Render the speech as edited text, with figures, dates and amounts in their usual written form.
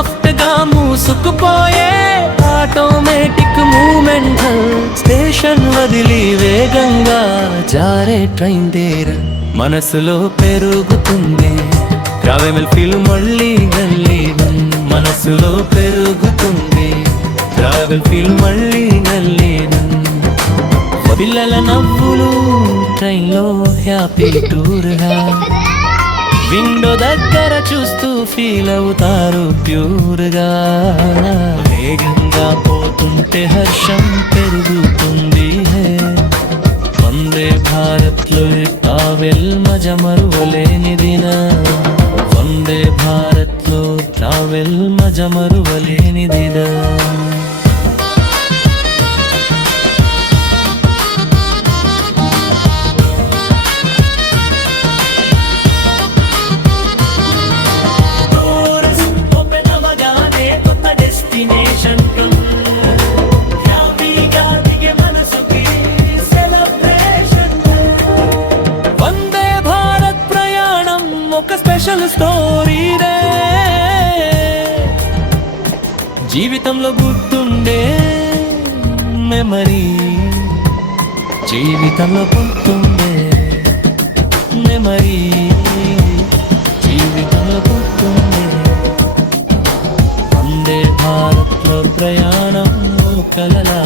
soft గా మూసుకుపోయే automatic moment, station వదిలి వేగంగా జారే ట్రైన్ తీర మనసులో పెరుగుతుంది ట్రావెల్ ఫీల్ మళ్ళీ గల్లీ మనసులో పెరుగుతుంది ట్రావెల్ ఫీల్ మళ్ళీ గల్లీ పిల్లల నవ్వులు ట్రైన్లో హ్యాపీ టూర్గా విండో దగ్గర చూస్తూ ఫీల్ అవుతారు ప్యూర్గా వేగంగా పోతుంటే హర్షం పెరుగుతుంది వందే భారత్లో ట్రావెల్ మజ మరువలేనిదినా వందే భారత్లో ట్రావెల్ మజ మరువలేనిదినా ఒక స్పెషల్ స్టోరీ రే జీవితంలో గుర్తుండే మెమరీ జీవితంలో గుర్తుండే మెమరీ జీవితంలో గుర్తుండే వందే భారత్లో ప్రయాణం కలలా